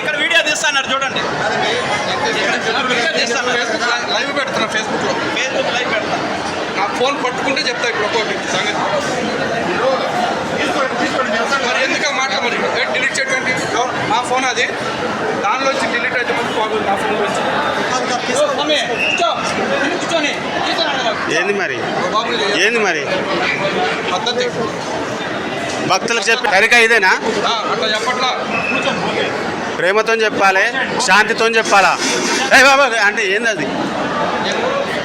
ఇక్కడ వీడియో తీస్తాను చూడండి. లైవ్ పెడుతున్నా ఫేస్బుక్ లైవ్ పెడతాను. నా ఫోన్ పట్టుకుంటే చెప్తా ఇప్పుడు ఒక్కొక్కటి సంగతి. మరి ఎందుకు మాట మరి డిలీట్ చేయటువంటి నా ఫోన్ అది దానిలో వచ్చి డిలీట్ అయితే ముందు పోదు నా ఫోన్ వచ్చి ఏంది మరి పద్ధతి భక్తులకు చెప్పి సరిగా ఇదేనా? అట్లా చెప్పట్లా. ప్రేమతో చెప్పాలి, శాంతితో చెప్పాలా? బాబా అంటే ఏంది అది?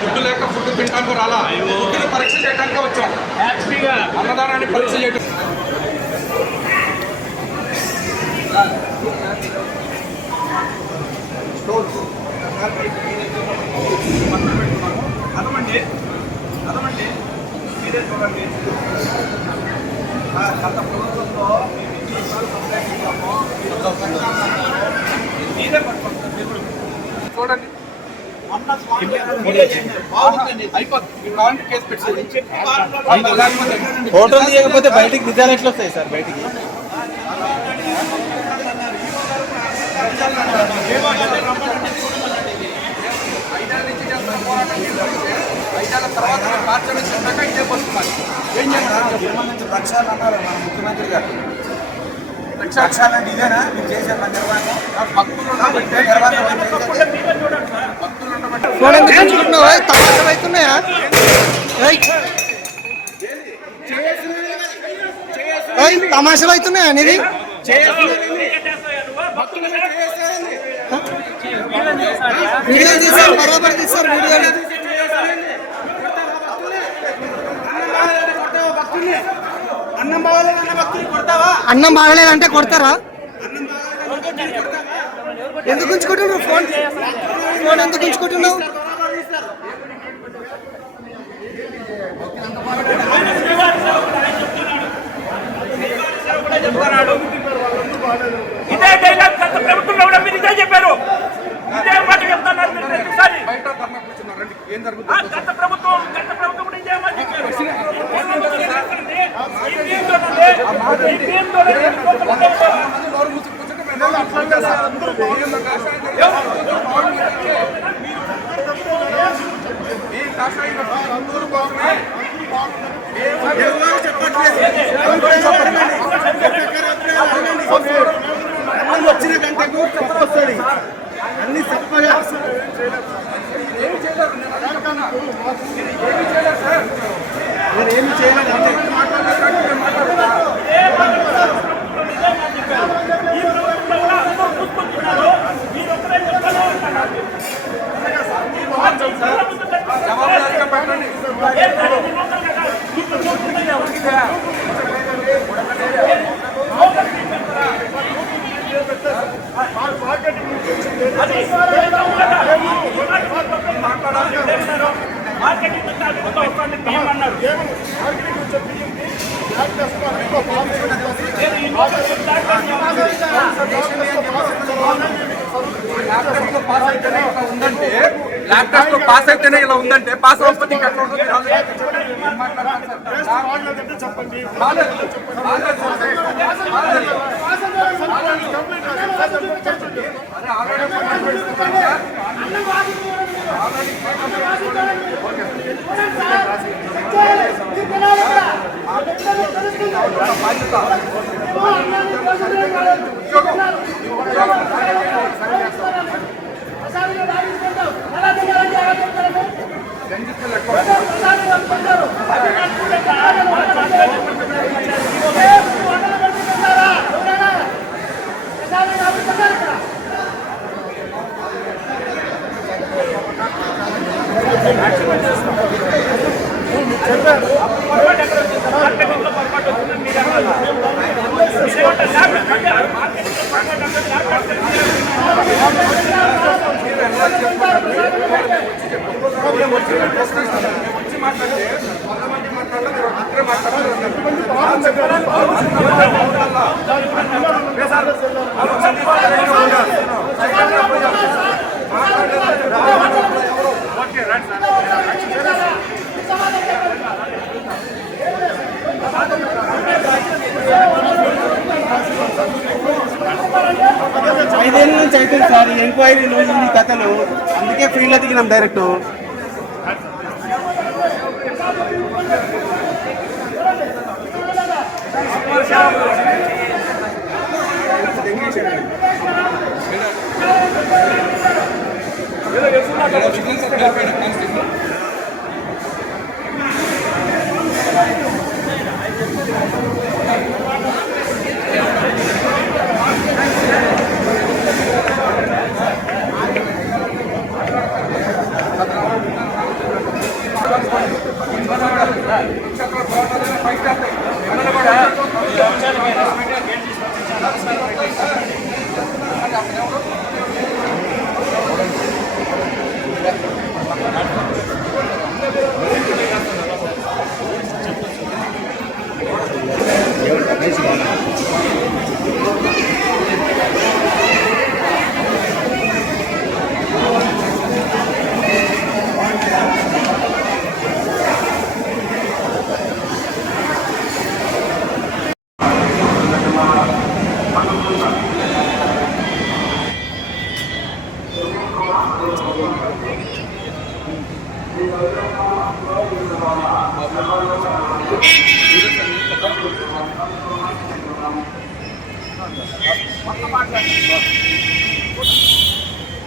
ఫుడ్ లేక ఫుడ్ తినడానికి రాలా, ఫుడ్ని పరీక్ష చేయడానికి వచ్చాం. అన్నదానాన్ని పరీక్ష చేయడం అదమండి మీరే చూడండి. గత ప్రభుత్వంలో కంప్లైంట్ ఇస్తాము, మీరే పట్టుకుంటారు. చూడండి ఫోటోలు తీయకపోతే బయటికి నిజాలు ఎట్లా వస్తాయి సార్? బయటికి తర్వాత ఏం చేయాలి? లక్ష్యాలు అన్నారు మన ముఖ్యమంత్రి గారు. లక్ష్యాలంటే ఇదేనా మీరు చేసే నిర్వహణ? తమాషలు అవుతున్నాయా అనేది? వీడియో తీసారు, బరాబర్ తీసారు వీడియోలు. అన్నం బాగలేదంటే కొడతారా? ఎందుకు ఉంచుకుంటున్నావు ఫోన్? ఫోన్ ఎందుకు ఉంచుకుంటున్నావు? ఇదే డైలాగ్ గత ప్రభుత్వంలో కూడా మీరు ఇదే చెప్పారు. ఇదే మాట చెప్తున్నారు మీరు ప్రతిసారి. గత ప్రభుత్వం కూడా ఇదే మాట చెప్పారు. వచ్చిన గంటకు చెప్ప వస్తుంది అన్ని చెప్పగా ఏమి చేయలేదు అంటే ల్యాప్టాప్ లో పాస్ అయితేనే ఇలా ఉందంటే పాస్ అవ్వకపోతే చెప్పండి. Okay, 5 ఏళ్ళ నుంచి అవుతుంది సార్ ఈ ఎంక్వైరీలు ఈ కథలు, అందుకే ఫీల్డ్లో దిగినాం డైరెక్ట్.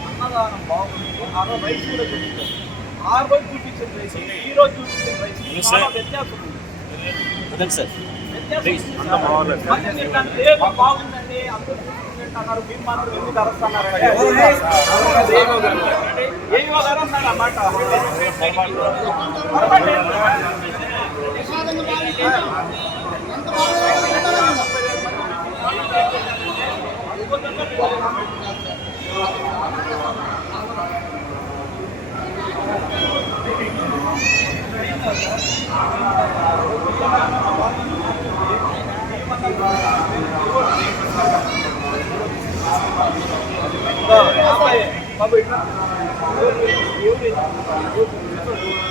అన్నదానం బాగుంది. ఆ రోజు రైస్ కూడా చూపించారు. ఆ రోజు చూపించిన రైస్ ఈ రోజు చూపించిన రైస్ చాలా వ్యత్యాసం ఉంది. మళ్ళీ మీరు దాన్ని లేదు బాగుందండి అందరూ చూపించారు, మీరు మాత్రం ఎందుకు అరుస్తున్నారంటే ఏవో గారు అన్నాడు అన్నమాట.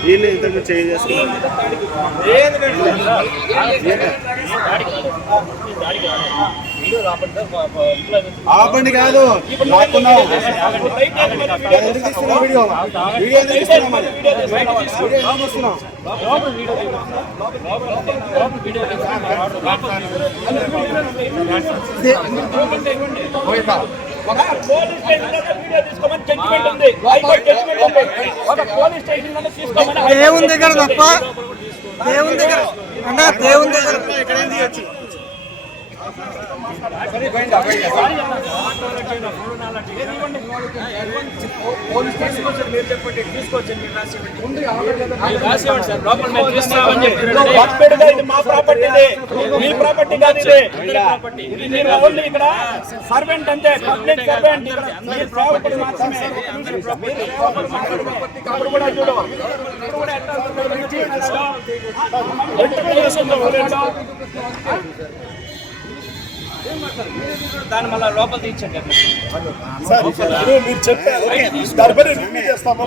దీన్ని ఇంతకు చేంజ్ చేసుకున్నాం. ఆపండి కాదు లాక్కున్నావు. ఎందుకు తీస్తున్నావు వీడియో? వీడియో ఎందుకు తీస్తున్నావు? మరి వీడియో ఎందుకు తీస్తున్నావు? దేవుని దగ్గర తప్ప దేవుని దగ్గర అంటే దేవుని దగ్గర ఎక్కడైనా తీయచ్చు. పోలీస్ స్టేషన్ మీరు చెప్పండి తీసుకొచ్చండి ఇది మా ప్రాపర్టీ, మీ ప్రాపర్టీ కాదు. ఇది మీరు ఓన్లీ ఇక్కడ సర్వెంట్ అంతే, పబ్లిక్ సర్వెంట్. సేవకుడు మాత్రమే. ఇప్పుడు కూడా చూడు దాని మళ్ళీ లోపల తీర్చండి. మీరు చెప్పారు దానిపైన రివ్యూ చేస్తాము.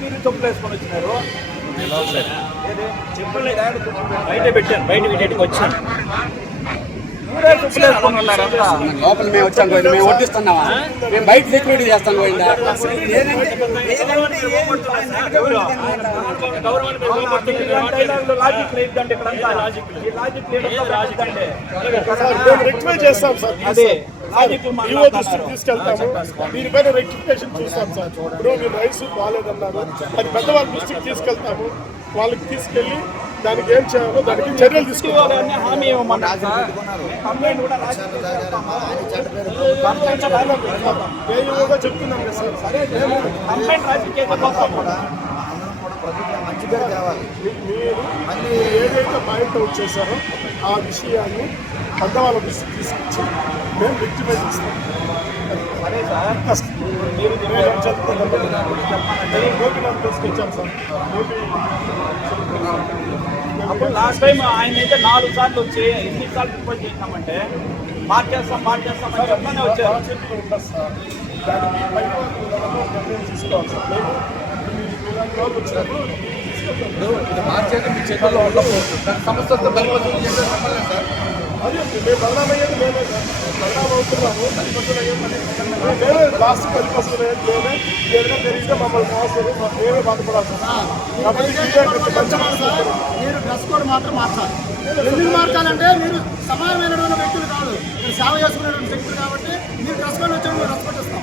మీరు చెప్పులు వేసుకొని వచ్చినారు. చెప్పులు బయట పెట్టాను, బయట వీటికి వచ్చాను. లోపల మేము వచ్చాం, మేము వడ్డిస్తున్నామా? మేము బయట సెక్యూరిటీ చేస్తాం. రెక్టిఫై చేస్తాం సార్. ఈవో దృష్టికి తీసుకెళ్తాము. దీనిపైన రెక్టిఫికేషన్ చూస్తాం సార్. ఇప్పుడు మీరు రైస్ బాగాలేదన్నారు, అది పెద్దవాళ్ళ దృష్టికి తీసుకెళ్తాము. వాళ్ళకి తీసుకెళ్ళి దానికి ఏం చేయాలో దానికి చర్యలు తీసుకోవాలని హామీ ఇవ్వమన్నారు. చెప్తున్నాం కదా సార్. మీరు ఏదైతే పాయింట్ అవుట్ చేశారో ఆ విషయాన్ని పెద్దవాళ్ళ దృష్టికి తీసుకొచ్చి మేము రెక్టిఫై చేస్తాం. సరే సార్, గోపినాథ్ తీసుకొచ్చాం సార్. అప్పుడు లాస్ట్ టైం ఆయన అయితే 4 సార్లు వచ్చి ఎన్నిసార్లు రిపోర్ట్ చేసినామంటే మార్చేస్తాం అని చెప్తానే వచ్చారు. దానికి పై నిర్ణయం తీసుకోవాలి సార్. మేము ఇలాంటి వాళ్ళు వచ్చినప్పుడు ఇది మార్చేది మీ చేతుల్లో ఉండకపోవచ్చు. దాని సమస్యతో బలపరుచు చేసే సంబంధం సార్. అదే మేము బలనాం అయ్యేది మేమే సార్. బలనాం అవుతున్నాము 10% అయ్యేది మేమే. లాస్ట్ 10% అయ్యేది మేమే. ఏదైనా తెలిస్తే మమ్మల్ని కావాలి మేమే బాధపడాలి సార్. కాబట్టి మంచి మనసు మీరు డ్రెస్ కోడ్ మాత్రం మార్చాలి. ఎందుకు మార్చాలంటే మీరు సమానమైనటువంటి వ్యక్తులు కాదు, మీరు సేవ చేసుకునేటువంటి వ్యక్తులు కాబట్టి మీరు డ్రెస్ కోడ్ వచ్చాము, మేము డ్రెస్ కోడ్ ఇస్తాం.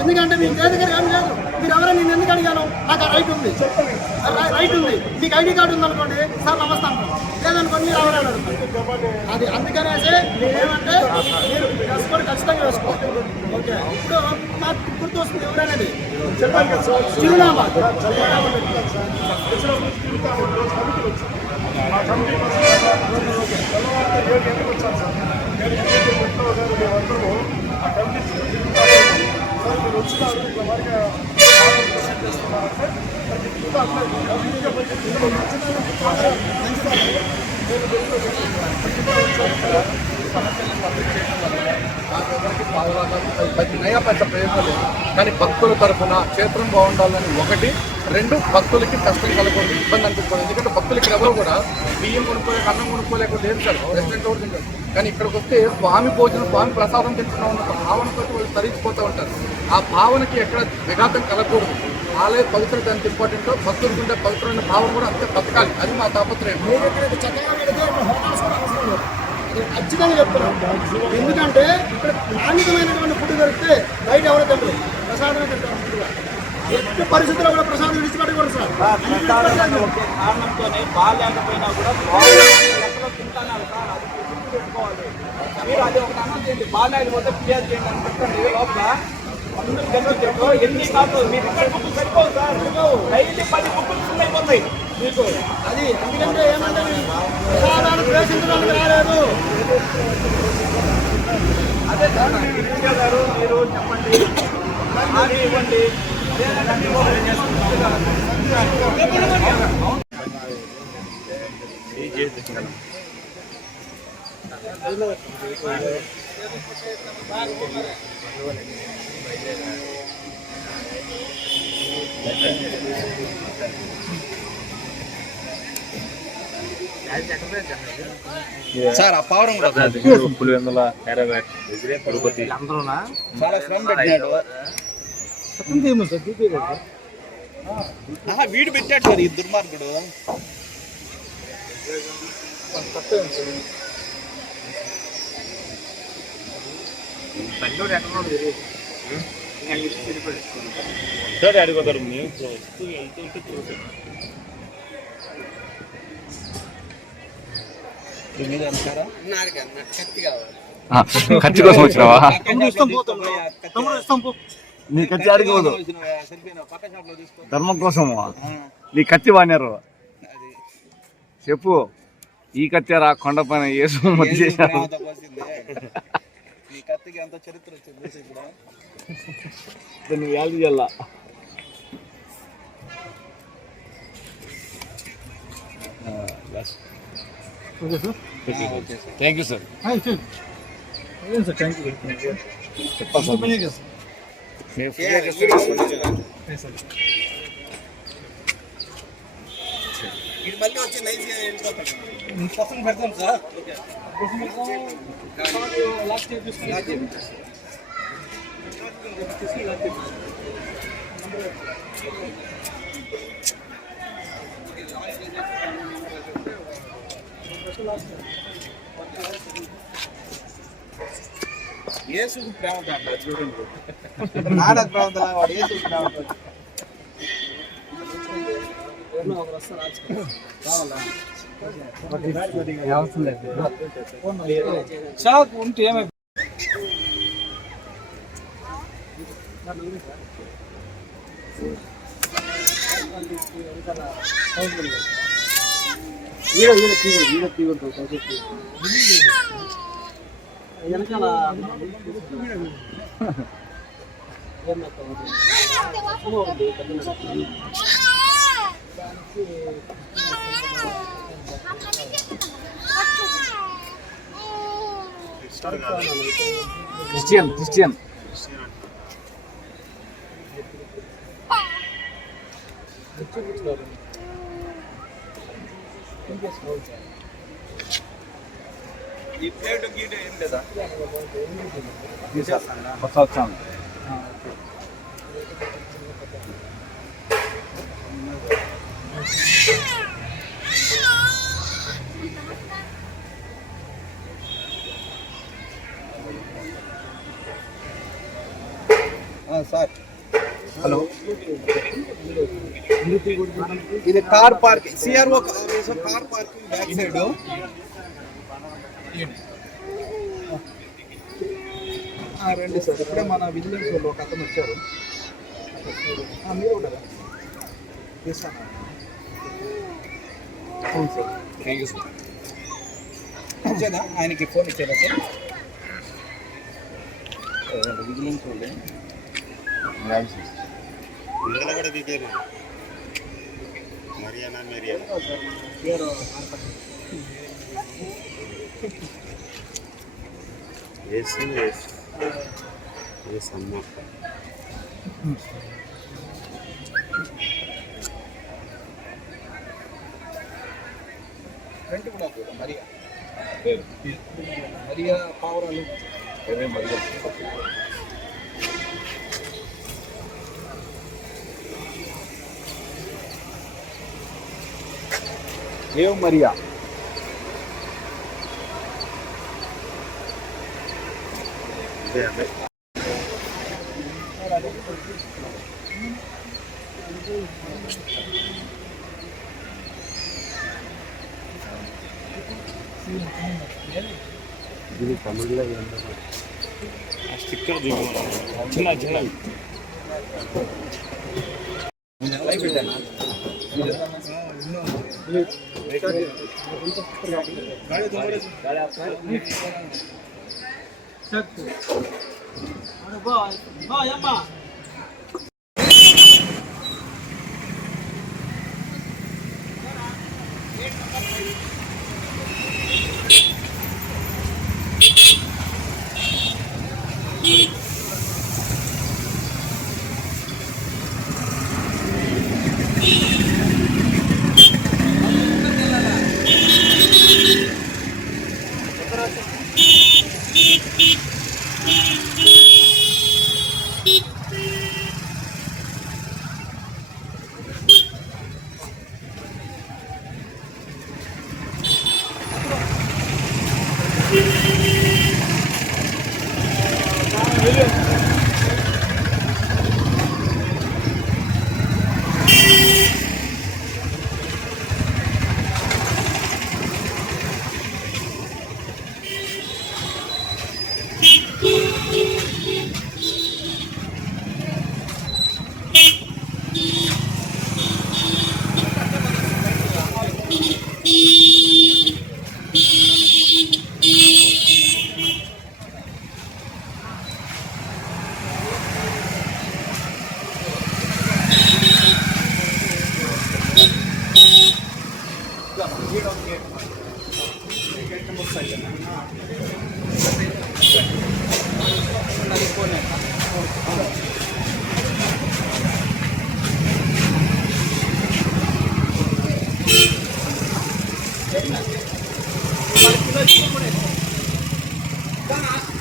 ఎందుకంటే మీకు ఏ దగ్గర ఏం లేదు. మీరు ఎవరైనా నేను ఎందుకు అడిగాను, నాకు ఆ రైట్ ఉంది, రైట్ ఉంది. మీకు ఐడి కార్డు ఉందనుకోండి, సార్ నమస్తే అంటాం. లేదనుకోండి మీరు ఎవరైనా అడుగుతారు. అది అందుకనేసి ఏమంటే మీరు డ్రెస్ కోడ్ ఖచ్చితంగా వేసుకోవాలి. ఓకే, ఇప్పుడు నాకు గుర్తు వస్తుంది ఎవరనేది చెప్పాను కదా సార్. చిరునామా మా కమిటీ తెల్లవారితే 7 గంటలకు వచ్చాను సార్. 7 గంటలకు మెట్రో గారు మేమందరము ఆ కమిటీ సార్ మీరు వచ్చినారు ఇట్లా వారిగా చేస్తున్నారంటే అది ఇంకా అట్లా కంటిన్యూగా నయా పైసా ప్రయోజనం లేదు. కానీ భక్తుల తరఫున క్షేత్రం బాగుండాలని ఒకటి, 2 భక్తులకి కష్టం కలగకూడదు, ఇబ్బంది అనిపించకూడదు. ఎందుకంటే భక్తులు ఇక్కడ ఎవరు కూడా బియ్యం కొనుక్కోలేక అన్నం కొనుక్కోలేకపోతే ఏం సార్ రెస్టారెంట్ కూడా తింటారు. కానీ ఇక్కడికి వస్తే స్వామి భోజనం, స్వామి ప్రసాదం తింటున్నా ఉన్న భావనతో వాళ్ళు తరించిపోతూ ఉంటారు. ఆ భావనకి ఎక్కడ విఘాతం కలగకూడదు. ఆలయ పవిత్రత ఎంత ఇంపార్టెంటో భక్తులకు ఉండే పవిత్రమైన భావం కూడా అంతే బతకాలి. అది మా తాపత్రయం. మీరు ఎక్కడైతే చక్కగా పెడితే హోటల్స్ కూడా అవసరం లేదు. ఖచ్చితంగా చెప్తున్నాం. ఎందుకంటే ఇక్కడ నాణ్యతమైనటువంటి ఫుడ్ దొరికితే బయట ఎవరో తింటారు, ప్రసాదం తింటారు. ఎట్టి పరిస్థితుల్లో కూడా ప్రసాదం విడిచిపెట్టకూడదు సార్. కారణంతోనే బాగాలేకపోయినా కూడా లెక్కలో తింటాను సార్. అది పెట్టుకోవాలి. మీరు అది ఒక అన్నం చేయండి, బాగాలేకపోతే ఫిర్యాదు చేయండి అని పెట్టండి. లోపల అందరూ గెలిచేటప్పుడు ఎన్ని కాదు మీరు ఇక్కడ బుక్కులు సరిపోవు సార్. డైలీ 10 బుక్కులు ఫుల్ అయిపోతాయి మీకు. అది ఎందుకంటే ఏమంటే ప్రసాదాలు ప్రవేశించడానికి రాలేదు. అదే సార్ గారు మీరు చెప్పండి, హామీ ఇవ్వండి. సార్ ఆ పవరం కూడా పులివెందుల ఎర్రగడ్డ తిరుపతి చాలా శ్రమ పెట్టినాడు. వీడు పెట్టాడు సార్ ఈ దుర్మార్గుడు. అడిగోతారు ఖర్చు కోసం వచ్చినావా? నీ కత్తి అడిగదు ధర్మం కోసము. నీ కత్తి వాడినారు చెప్పు. ఈ కత్తి రా కొండ పైన వేసు మధ్య చేశారు. నువ్వు వ్యాల్యూ చేయాల. Thank you sir. చెప్పాలి మళ్ళీ వచ్చి నైస్ పక్కన పెడతాం సార్. ఏసు ప్రేమ చూడండి. నాన్న ప్రేమ వాడు ఏసు ప్రేమ షాక్ ఉంటే ఏమై వెనకాల క్రిస్టియన్ ఈ ప్లేట్ గీట ఏం లేదా కొత్త వచ్చాను. సార్ హలో, ఇది car parking, CRO car parking back side. రండి సార్, ఇప్పుడే మన విజిలెన్స్ వాళ్ళు ఒక అతను వచ్చారు. మీరు కూడా తీస్తాను. అవును సార్, థ్యాంక్ యూ సార్. వచ్చేదా ఆయనకి ఫోన్ ఇచ్చారా సార్? విజిలెన్స్ వాళ్ళు కూడా దిగారు. మరియానా అమ్మ ఫ్రంట్ కూడా మరియా మరియా పావురాలు మరియా ఏం మరియా ఇది తమిళ్లో స్టిక్కర్ చిన్న చిన్న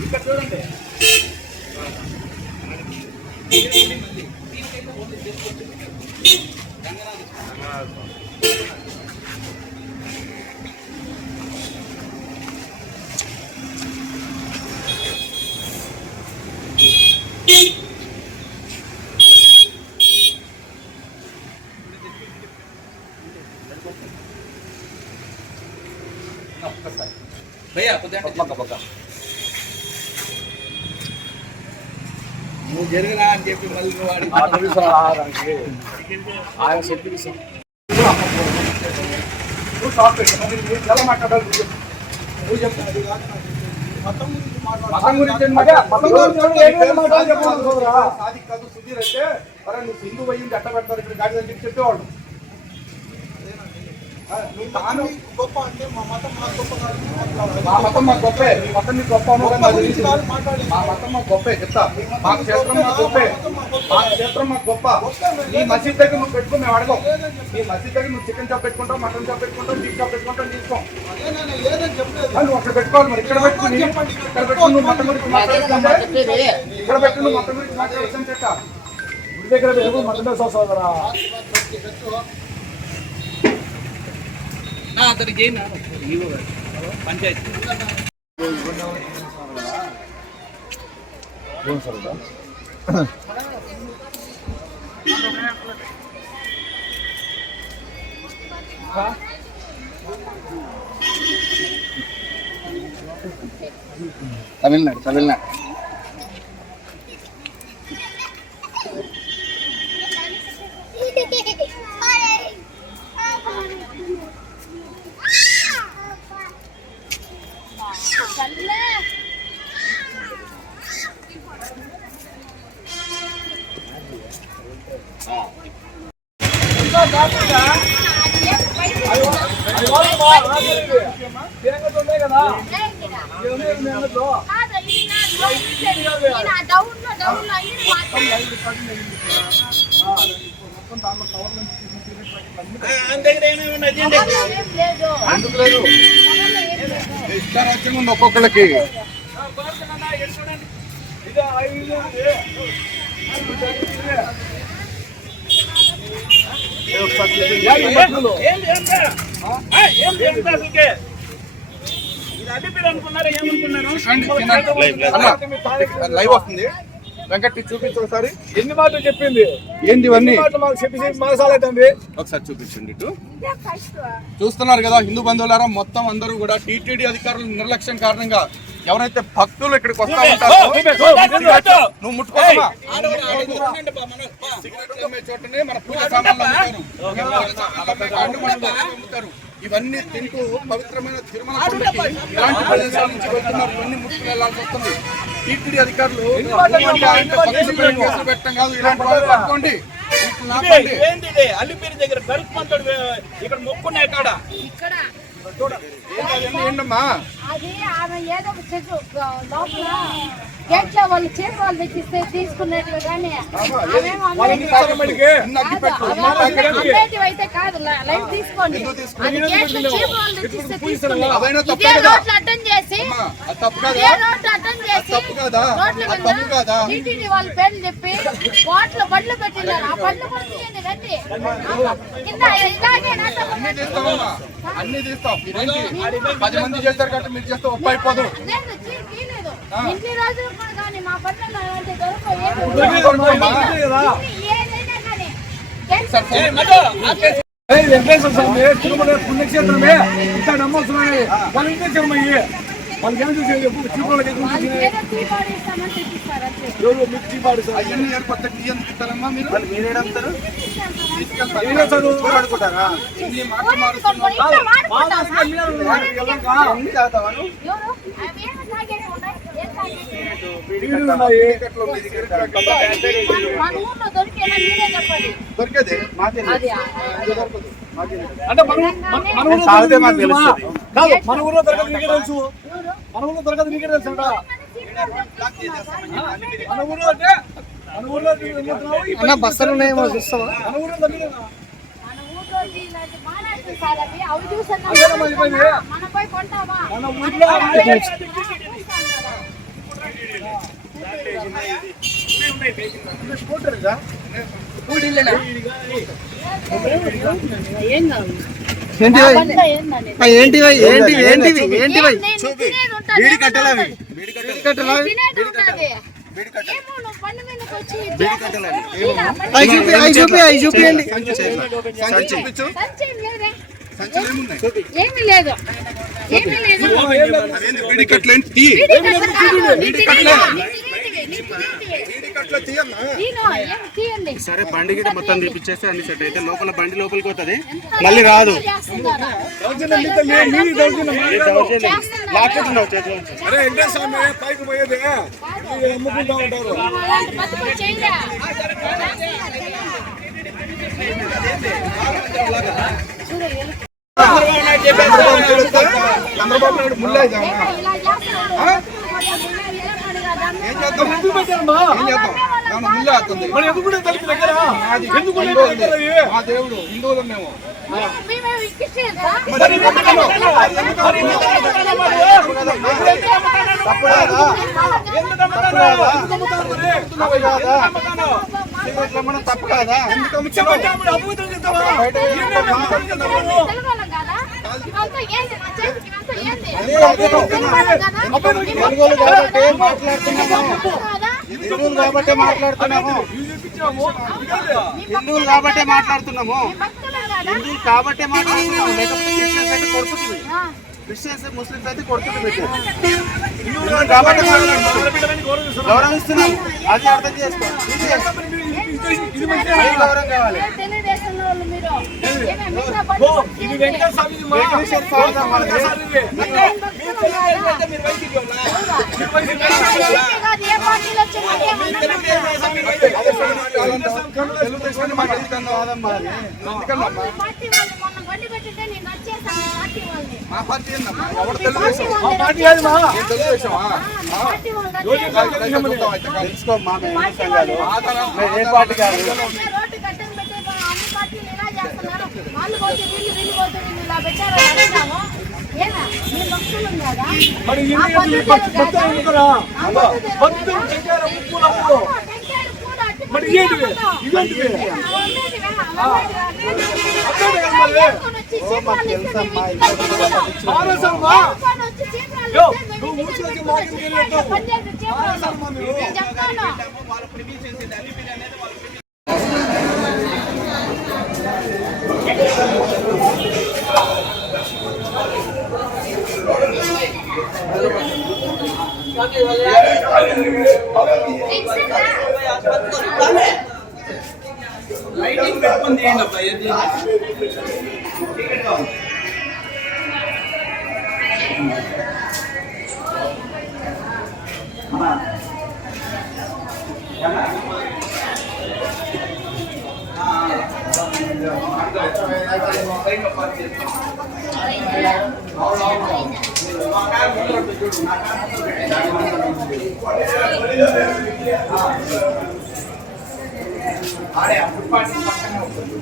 ఇక్కడ చూడండి. భయ్యా పక్క నువ్వు జరిగినా అని చెప్పి మళ్ళీ నువ్వు ఆయన చెప్పి ఎలా మాట్లాడాలి నువ్వు చెప్తాను మతం గురించి సాదిక్ కాదు సుధీర్ అయితే మరి నువ్వు హిందూ అయ్యింది ఎట్ట పెడతారు ఇక్కడ గాడి అని చెప్పి చెప్పేవాళ్ళు మీ తాను గొప్ప అంటే మా మతం మా గొప్ప కాదు. మా మతం మాకు గొప్పే, మీ మతం మీకు గొప్ప అన్నది నాకు తెలియదు. మా మతం మాకు గొప్పే చెప్తా, మా క్షేత్రం మాకు గొప్పే, మా క్షేత్రం మాకు గొప్ప. నీ మసీద్ దగ్గర నువ్వు పెట్టుకుని మేము అడగం. నీ మసీద్ దగ్గర నువ్వు చికెన్ చాప్ పెట్టుకుంటావు, మటన్ చాప్ పెట్టుకుంటావు, బీఫ్ చాప్ పెట్టుకుంటావు, తీసుకో. నువ్వు అక్కడ పెట్టుకోవాలి. మరి ఇక్కడ పెట్టుకుని ఇక్కడ పెట్టుకుని నువ్వు మతం గురించి మాట్లాడుతుంటే ఇక్కడ పెట్టి నువ్వు మతం గురించి మాట్లాడుతుంటే గుడి దగ్గర పెరుగు మతం సోదరా అతనికి పంచాయతీ తమిళనాడు ఇష్టారాజ్యం ఉంది ఒక్కొక్కళ్ళకి. లైవ్ వస్తుంది, వెంకట్ చూపించు ఒకసారి. ఎన్ని మాటలు చెప్పింది, ఏంది ఇవన్నీ మాకు చెప్పి మనసాలైతుంది. ఒకసారి చూపించండి ఇటు. చూస్తున్నారు కదా హిందూ బంధువులారా, మొత్తం అందరూ కూడా టీటీడీ అధికారుల నిర్లక్ష్యం కారణంగా ఎవరైతే భక్తులు ఇక్కడికి వస్తా ఉంటారో నువ్వు ముట్టుకోవా చోటనే మన పూజ సామాన్లు అమ్ముతారు. ఇవన్నీ తింటూ పవిత్రమైన తిరుమల కొండకి ఇలాంటి ప్రదేశాల నుంచి వెళ్తున్నారు. ఇవన్నీ ముట్టుకు వెళ్లాల్సి వస్తుంది. టీటీడీ అధికారులు కేసులు పెట్టడం కాదు, ఇలాంటి వాళ్ళు పట్టుకోండి. అల్లిపేరు దగ్గర గరుత్మంతుడు ఇక్కడ మొక్కున్నాయి కాడ ఏంటమ్మా అది ఆమె ఏదో లోపల గేట్లో వాళ్ళు చేతి వాళ్ళు తెచ్చిస్తే తీసుకున్నట్లు కానీ అయితే కాదు. లైవ్ తీసుకోండి. అది గేట్లో చేతి వాళ్ళు తెచ్చిస్తే తీసుకున్నారు. ఇదే రోడ్లు అడ్డం చేసి రోడ్ల మీద టీటీడీ వాళ్ళ పేర్లు చెప్పి వాటిలో బండ్లు పెట్టినారు. ఆ బండ్లు కూడా తీయండి రండి. కింద ఇలాగే అన్ని తీస్తాం. 10 మంది చేస్తారు కాబట్టి మీరు చేస్తే ఒప్ప అయిపోదు. ఇన్ని రోజులు కూడా కానీ మా పట్టణంలో అలాంటి దొరకవు. వెంకటేశ్వర స్వామి తిరుమల పుణ్యక్షేత్రమే ఇంత నమ్మొస్తున్నాయి. వాళ్ళు ఇంకే చెప్పమయ్యి వాళ్ళకి ఏం చూసి చూపులకి అవన్నీ ఏర్పడితే టీ ఎందుకు ఇస్తారమ్మా మీరు? మీరేడతారు అనుకుంటారా? ఇన్ని మాటలు దొరికేది అంటే మన ఊర్లో దొరకదు నీకే తెలుసు. మన ఊర్లో దొరకదు నీకే తెలుసు అంట. మన ఊర్లో అంటే మన ఊర్లో బస్సులు ఉన్నాయేమో చూస్తావా? మన ఊర్లో దొరికినా మన ఊర్లో ఏమి లేదు. సరే బండి గిట్ట మొత్తం తీపిచ్చేస్తే అన్ని సెట్ అయితే లోపల బండి లోపలికి పోతుంది, మళ్ళీ రాదు. అరే వెంకటేశ్వర పైకి పోయేది అమ్ముకుంటా ఉంటారు. చంద్రబాబు నాయుడు ముళ్ళ ఇలా చేస్తున్నారు. ఏం చేద్దాం? ఏం చేద్దాం? ఏమన్నా ముళ్ళ అవుతుంది. మా దేవుడు హిందువులు మేము. మేమేమి ఇక్కిచ్చేదా? తప్పు కాదా? కొనుగోలు కాబట్టి మాట్లాడుతున్నాము. హిందువులు కాబట్టే మాట్లాడుతున్నాము. హిందువులు కాబట్టే మాట్లాడుతున్నాము. హిందువులు కాబట్టే మాట్లాడుతున్నాము. లేకపోతే క్రిస్టియన్స్ అయితే కొడుతుంది. క్రిస్టియన్స్ ముస్లిమ్స్ అయితే కొడుతుంది. హిందువులు కాబట్టి గౌరవిస్తున్నాం. అది అర్థం చేసుకో. గౌరవం కావాలి. తెలుగుదేశాన్ని మాకు ఎందుకన్నా కాదమ్మా. మా పార్టీ ఏందమ్మా? ఎవరు తెలుగుదేశం? తెలుసుకోమ్మా. ఏ పార్టీ కాదు. లైటింగ్ పెట్టుకుని తీయండి అబ్బా. ఆడే అప్పుడు పార్టీ పక్కనే ఉంటుంది.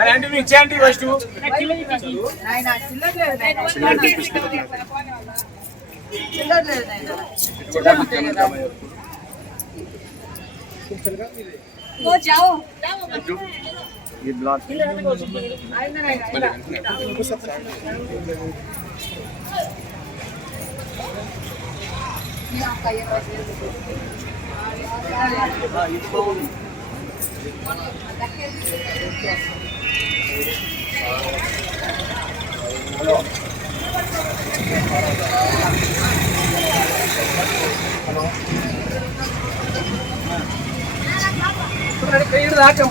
అంటే నువ్వు ఇచ్చేయండి ఫస్ట్. ये ब्लॉक ఇక్కడ దాకా